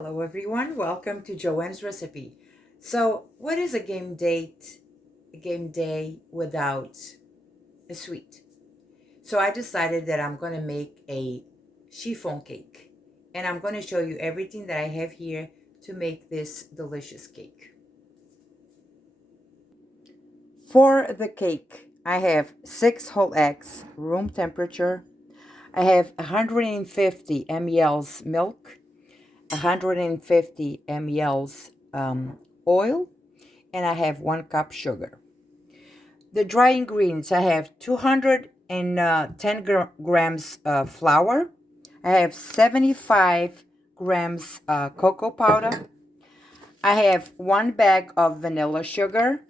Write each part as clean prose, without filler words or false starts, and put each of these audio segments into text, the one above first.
Hello everyone, welcome to Joanne's recipe. So, what is a game day without a sweet? So I decided that I'm going to make a chiffon cake. And I'm going to show you everything that I have here to make this delicious cake. For the cake, I have 6 whole eggs, room temperature. I have 150 mLs milk, 150 mLs oil, and I have 1 cup sugar. The dry ingredients, I have 210 grams flour. I have 75 grams cocoa powder. I have 1 bag of vanilla sugar.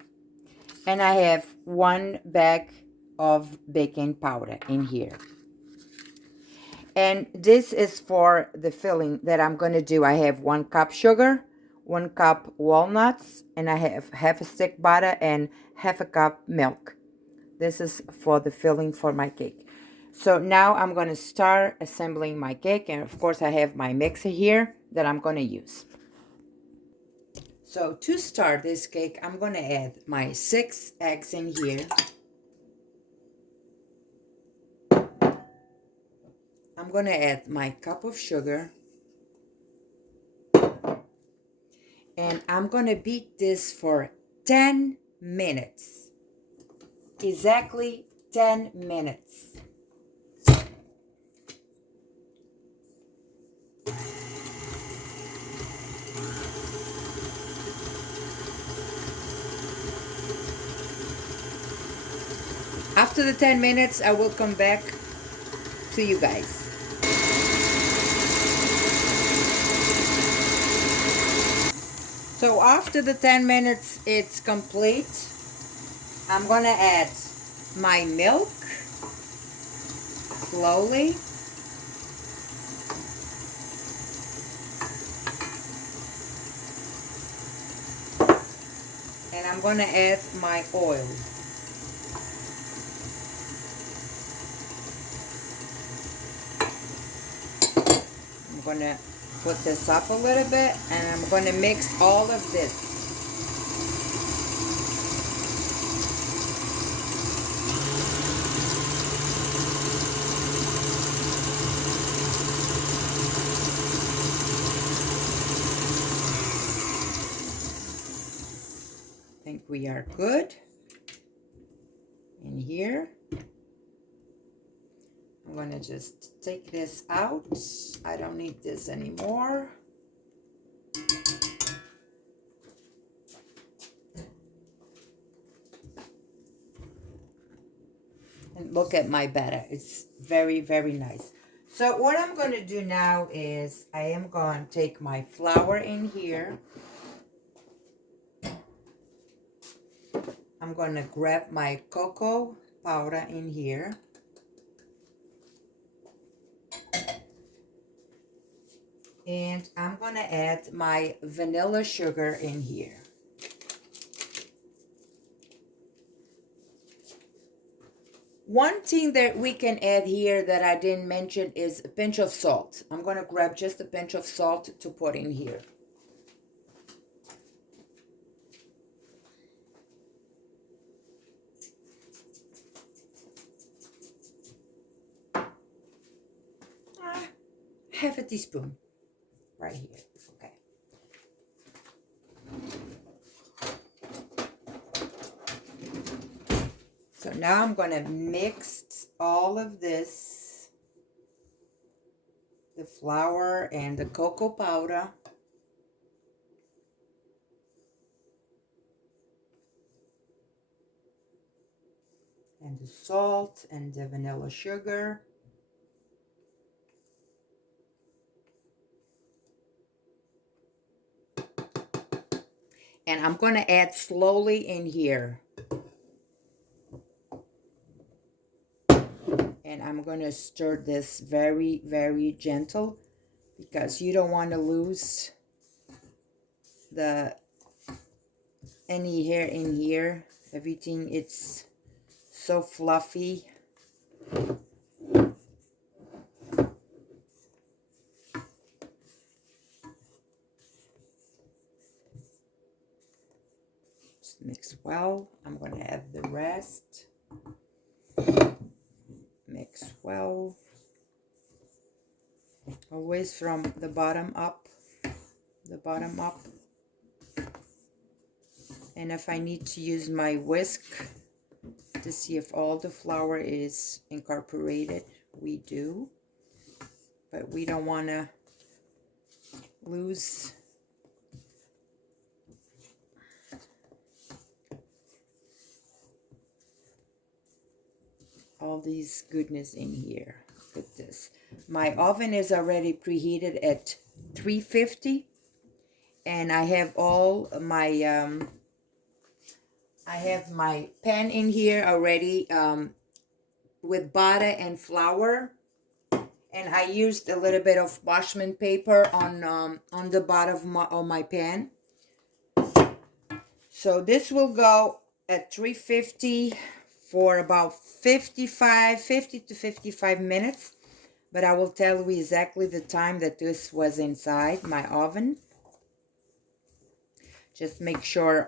And I have 1 bag of baking powder in here. And this is for the filling that I'm going to do. I have 1 cup sugar, 1 cup walnuts, and I have half a stick butter and half a cup milk. This is for the filling for my cake. So now I'm going to start assembling my cake. And of course I have my mixer here that I'm going to use. So to start this cake, I'm going to add my 6 eggs in here. I'm going to add my cup of sugar. And I'm going to beat this for 10 minutes. Exactly 10 minutes. After the 10 minutes, I will come back to you guys. So after the 10 minutes it's complete, I'm going to add my milk slowly. And I'm going to add my oil. I'm going to put this up a little bit and I'm going to mix all of this. I think we are good. In here, I'm going to just take this out. I don't need this anymore. And look at my batter. It's very, very nice. So what I'm going to do now is I am going to take my flour in here. I'm going to grab my cocoa powder in here. And I'm going to add my vanilla sugar in here. One thing that we can add here that I didn't mention is a pinch of salt. I'm going to grab just a pinch of salt to put in here. Half a teaspoon right here. Okay. So now I'm going to mix all of this, the flour and the cocoa powder. And the salt and the vanilla sugar. And I'm going to add slowly in here. And I'm going to stir this very, very gentle because you don't want to lose any hair in here. Everything, it's so fluffy. Just mix well. I'm going to add the rest. Mix well. Always from the bottom up. The bottom up. And if I need to use my whisk to see if all the flour is incorporated, we do. But we don't want to lose all these goodness in here. Look at this. My oven is already preheated at 350, and I have all my I have my pan in here already with butter and flour, and I used a little bit of parchment paper on the bottom of my pan. So this will go at 350 for about 50 to 55 minutes. But I will tell you exactly the time that this was inside my oven. Just make sure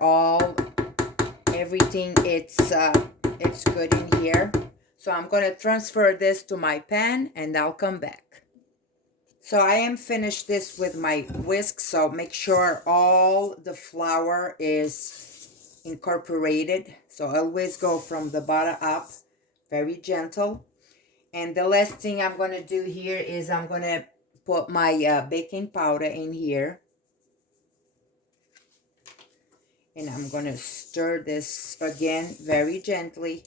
everything it's good in here. So I'm going to transfer this to my pan and I'll come back. So I am finished this with my whisk. So make sure all the flour is incorporated. So always go from the bottom up, very gentle. And the last thing I'm going to do here is I'm going to put my baking powder in here. And I'm going to stir this again very gently.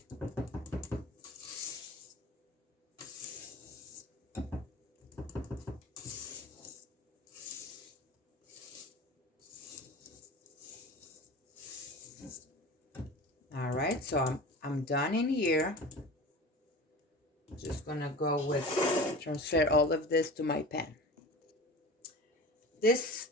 All right, so I'm done in here. Just gonna go with transfer all of this to my pan. This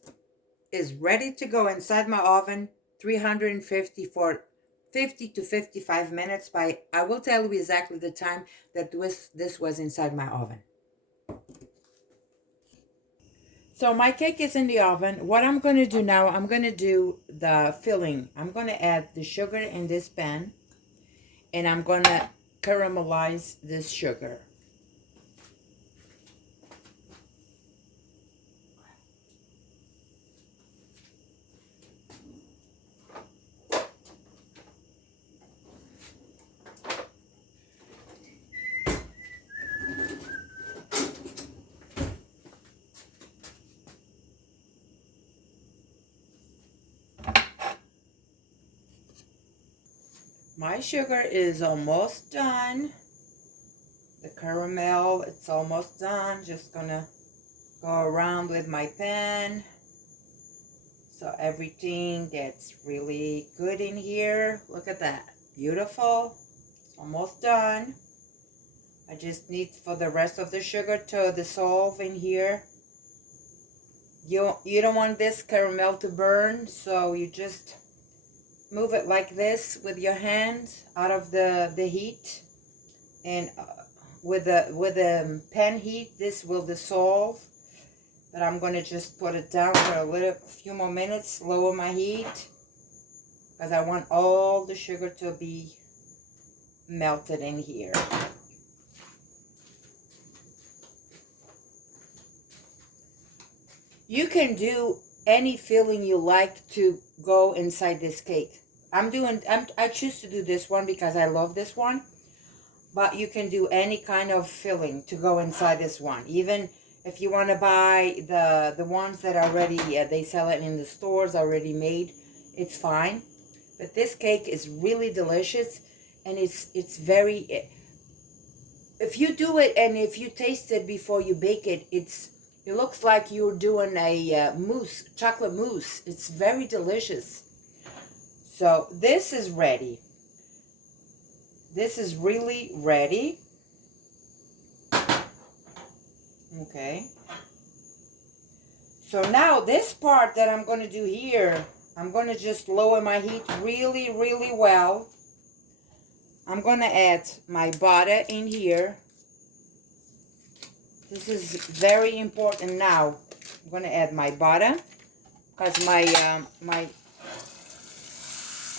is ready to go inside my oven, 350 for 50 to 55 minutes. I will tell you exactly the time that this was inside my oven. So my cake is in the oven. What I'm going to do now, I'm going to do the filling. I'm going to add the sugar in this pan, and I'm going to caramelize this sugar. My sugar is almost done. The caramel, it's almost done. Just gonna go around with my pan so everything gets really good in here. Look at that, beautiful. Almost done. I just need for the rest of the sugar to dissolve in here. You don't want this caramel to burn, so you just move it like this with your hand out of the heat, and with the pan heat this will dissolve. But I'm going to just put it down for a few more minutes, lower my heat, because I want all the sugar to be melted in here. You can do any filling you like to go inside this cake. I choose to do this one because I love this one, but you can do any kind of filling to go inside this one. Even if you want to buy the ones that are already, they sell it in the stores already made, it's fine. But this cake is really delicious, and it's very, if you do it and if you taste it before you bake it, it looks like you're doing a mousse, chocolate mousse. It's very delicious. So this is ready. This is really ready. Okay. So now this part that I'm going to do here, I'm going to just lower my heat really, really well. I'm going to add my butter in here. This is very important now. I'm going to add my butter because my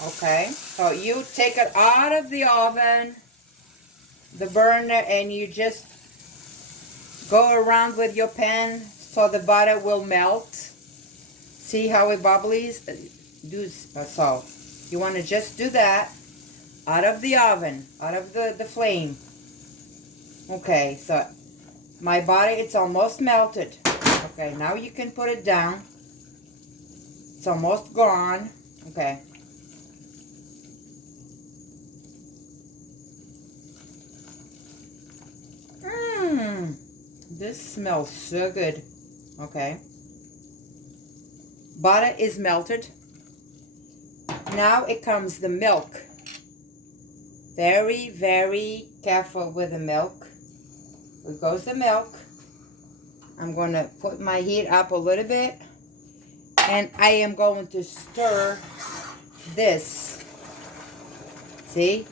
Okay, so you take it out of the oven, the burner, and you just go around with your pan so the butter will melt. See how it bubbles? So you want to just do that out of the oven, out of the flame. Okay, so my butter, it's almost melted. Okay, now you can put it down. It's almost gone. Okay. Mmm, this smells so good. Okay. Butter is melted. Now it comes the milk. Very, very careful with the milk. Here goes the milk. I'm going to put my heat up a little bit. And I am going to stir this. See?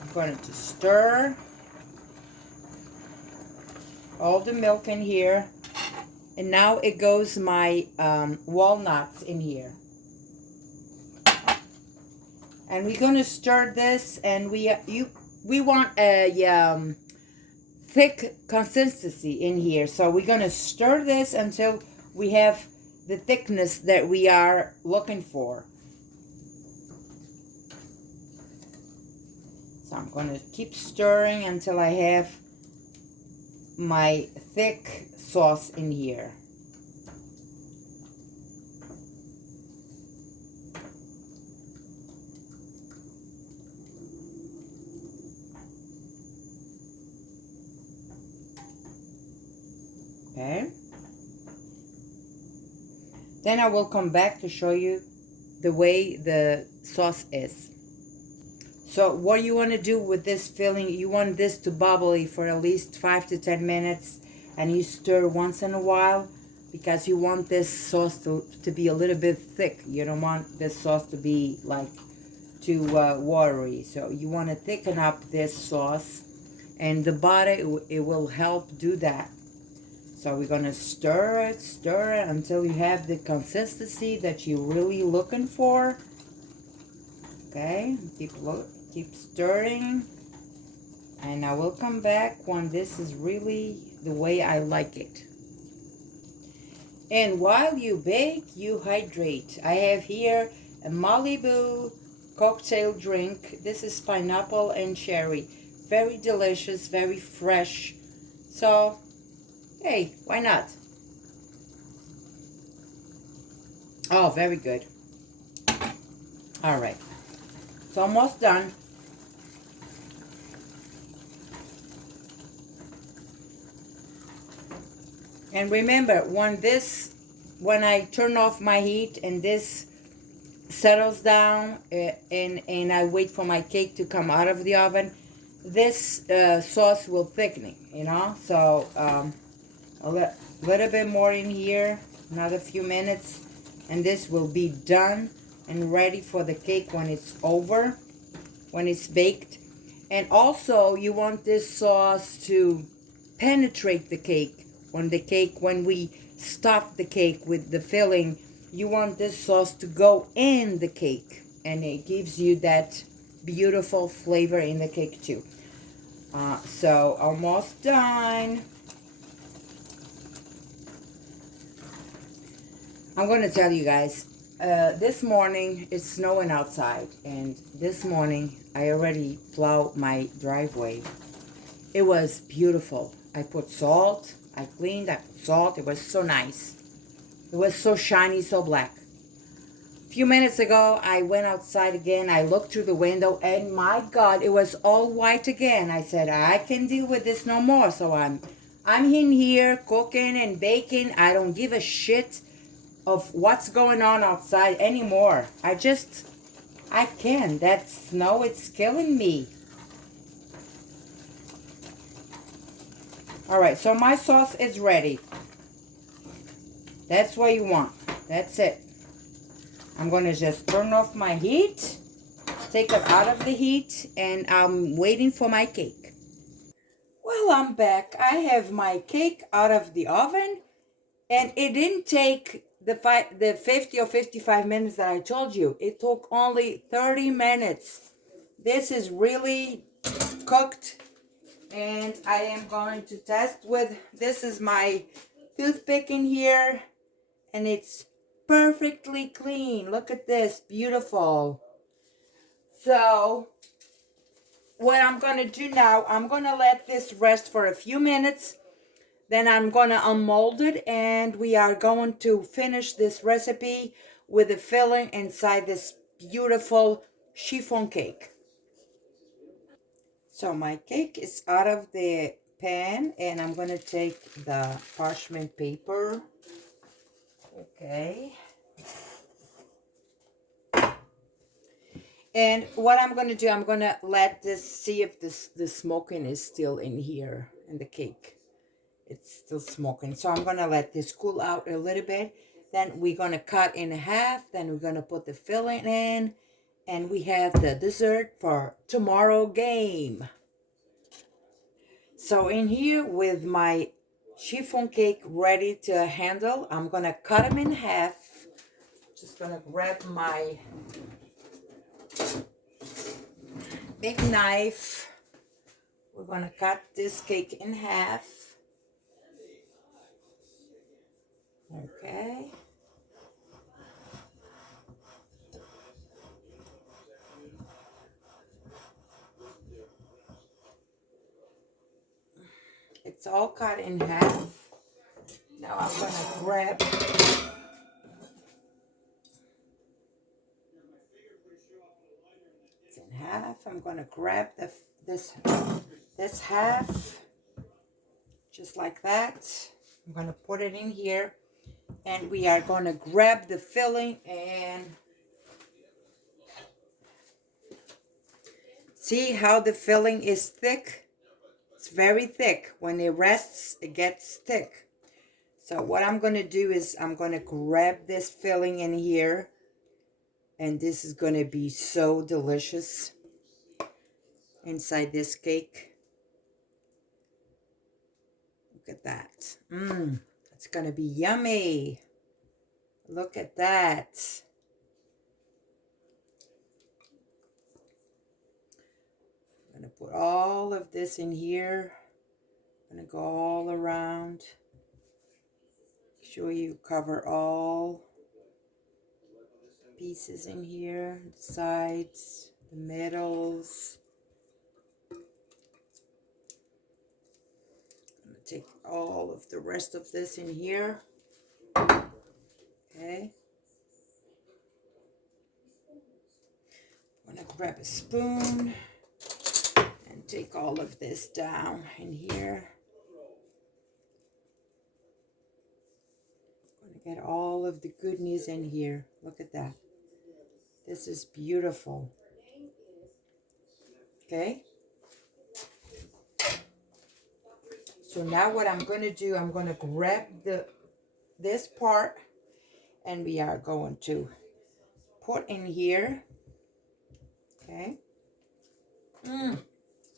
I'm going to stir all the milk in here. And now it goes my walnuts in here. And we're going to stir this, and we want a thick consistency in here. So we're going to stir this until we have the thickness that we are looking for. So I'm going to keep stirring until I have my thick sauce in here. Okay. Then I will come back to show you the way the sauce is. So what you want to do with this filling, you want this to bubble for at least 5 to 10 minutes, and you stir once in a while because you want this sauce to be a little bit thick. You don't want this sauce to be like too watery. So you want to thicken up this sauce, and the butter, it will help do that. So we're going to stir it until you have the consistency that you're really looking for. Okay, keep stirring. And I will come back when this is really the way I like it. And while you bake, you hydrate. I have here a Malibu cocktail drink. This is pineapple and cherry. Very delicious, very fresh. So hey, why not? Oh, very good. All right. It's almost done. And remember, when I turn off my heat and this settles down and I wait for my cake to come out of the oven, this sauce will thicken, you know? So, a little bit more in here, another few minutes, and this will be done and ready for the cake when it's over, when it's baked. And also you want this sauce to penetrate the cake. When we stuff the cake with the filling, you want this sauce to go in the cake, and it gives you that beautiful flavor in the cake too. So almost done. I'm going to tell you guys, this morning it's snowing outside, and this morning I already plowed my driveway. It was beautiful. I put salt, I cleaned, I put salt. It was so nice. It was so shiny, so black. A few minutes ago, I went outside again. I looked through the window, and my God, it was all white again. I said, I can deal with this no more. So I'm in here cooking and baking. I don't give a shit of what's going on outside anymore. I can't. That snow, it's killing me. All right, so my sauce is ready. That's what you want. That's it. I'm going to just turn off my heat, take it out of the heat, and I'm waiting for my cake. Well, I'm back. I have my cake out of the oven, and it didn't take the 50 or 55 minutes that I told you, it took only 30 minutes. This is really cooked, and I am going to test with, this is my toothpick in here, and it's perfectly clean. Look at this, beautiful. So what I'm gonna do now, I'm gonna let this rest for a few minutes. Then I'm gonna unmold it, and we are going to finish this recipe with the filling inside this beautiful chiffon cake. So my cake is out of the pan, and I'm gonna take the parchment paper. Okay. And what I'm gonna do, I'm gonna let this, see if the smoking is still in here in the cake. It's still smoking. So I'm gonna let this cool out a little bit. Then we're gonna cut in half. Then we're gonna put the filling in. And we have the dessert for tomorrow game. So in here with my chiffon cake ready to handle, I'm gonna cut them in half. Just gonna grab my big knife. We're gonna cut this cake in half. Okay. It's all cut in half. Now I'm gonna grab, it's in half. I'm gonna grab this half, just like that. I'm gonna put it in here, and we are gonna grab the filling and see how the filling is thick. It's very thick. When it rests, it gets thick. So what I'm gonna do is I'm gonna grab this filling in here, and this is gonna be so delicious inside this cake. Look at that. It's gonna be yummy. Look at that. I'm gonna put all of this in here. I'm gonna go all around. Make sure you cover all pieces in here, the sides, the middles. I'm gonna take all of the rest of this in here. Okay. I'm gonna grab a spoon and take all of this down in here. I'm gonna get all of the goodness in here. Look at that. This is beautiful. Okay. So now what I'm going to do, I'm going to grab this part, and we are going to put in here. Okay.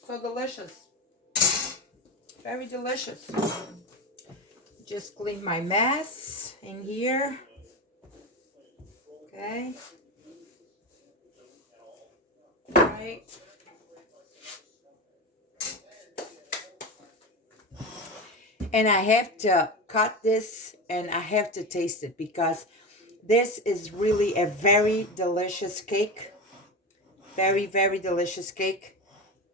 So delicious. Very delicious. Just clean my mess in here. Okay. All right. And I have to cut this, and I have to taste it, because this is really a very delicious cake. Very, very delicious cake.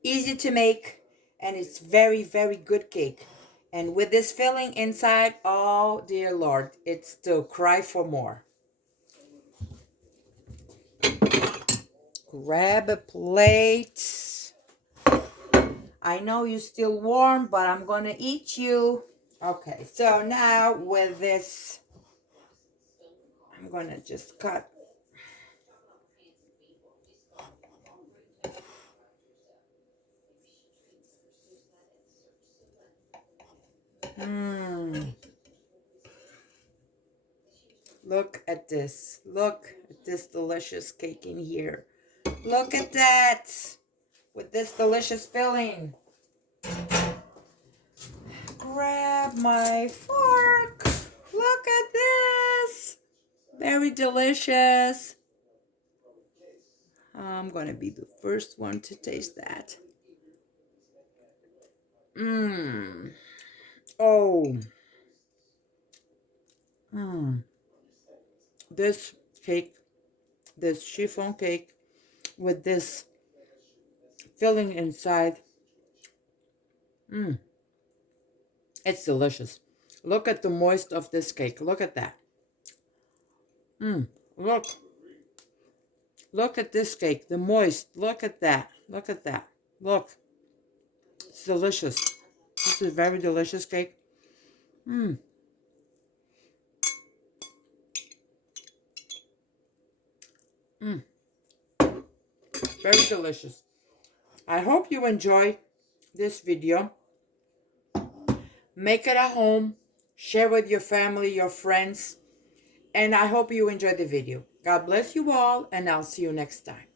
Easy to make, and it's very, very good cake. And with this filling inside, oh dear Lord, it's to cry for more. Grab a plate. I know you're still warm, but I'm gonna eat you. Okay, so now with this, I'm gonna just cut. Look at this. Look at this delicious cake in here. Look at that. With this delicious filling. Grab my fork. Look at this. Very delicious. I'm gonna be the first one to taste that. Mmm. Oh. Mmm. This cake, this chiffon cake with this filling inside. Mmm. It's delicious. Look at the moist of this cake. Look at that. Mmm. Look. Look at this cake. The moist. Look at that. Look at that. Look. It's delicious. This is a very delicious cake. Mmm. Mmm. Very delicious. I hope you enjoy this video. Make it at home. Share with your family, your friends. And I hope you enjoyed the video. God bless you all, and I'll see you next time.